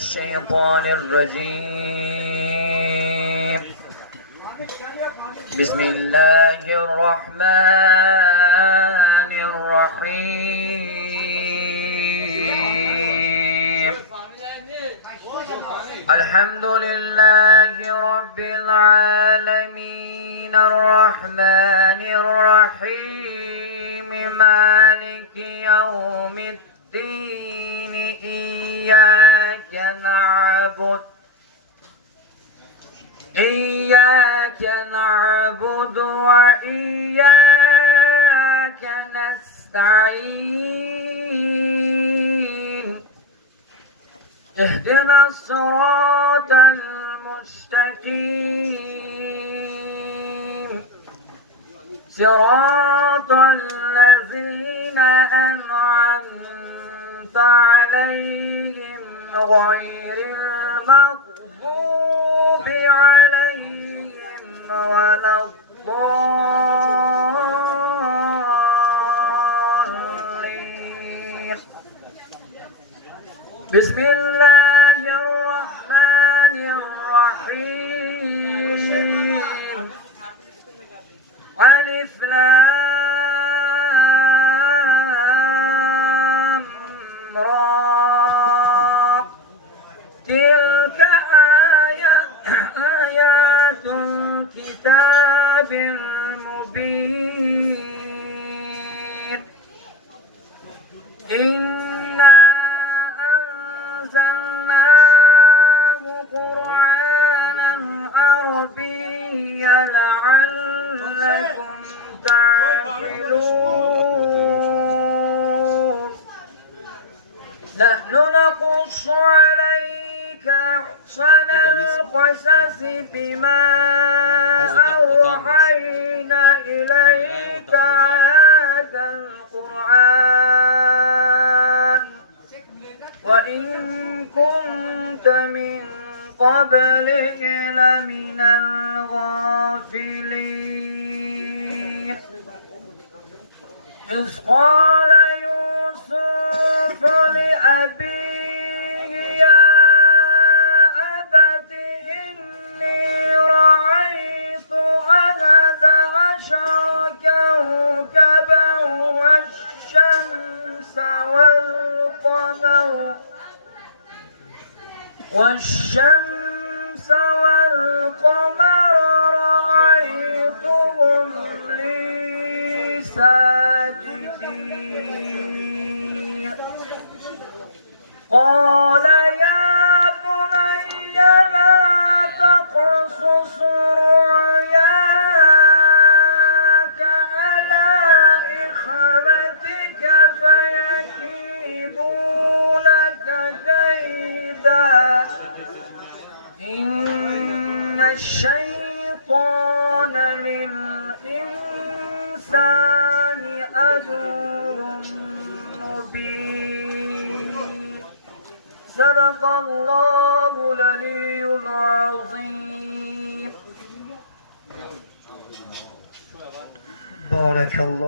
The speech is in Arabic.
الشيطان الرجيم. بسم الله الرحمن الرحيم. الحمد لله رب العالمين الرحمن الرحيم مالك يوم الدين. إياك نعبد وإياك نستعين. اهدنا الصراط المستقيم صراط الذين أنعمت عليهم غير المغضوب عليهم ولا الضالين. بسم الله الرحمن الرحيم. ألف لام را. تلك آيات الكتاب المبين. إنا أنزلناه قرآنا عربيا لعلكم تعقلون. نحن نقص عليك أحسن القصص بما أوحينا إليك هذا القرآن وإن كنت من قبله لمن الغافلين. إذ قال يوسف لأبيه يا أبت إني رأيت أحد عشر كوكبا والشمس والقمر رأيتهم لي ساجدين. قال يا بني لا تقصص رؤياك على إخوتك فيكيدوا لك كيدا إن الشيطان للإنسان عدو مبين. صدق الله العلي العظيم. بارك الله.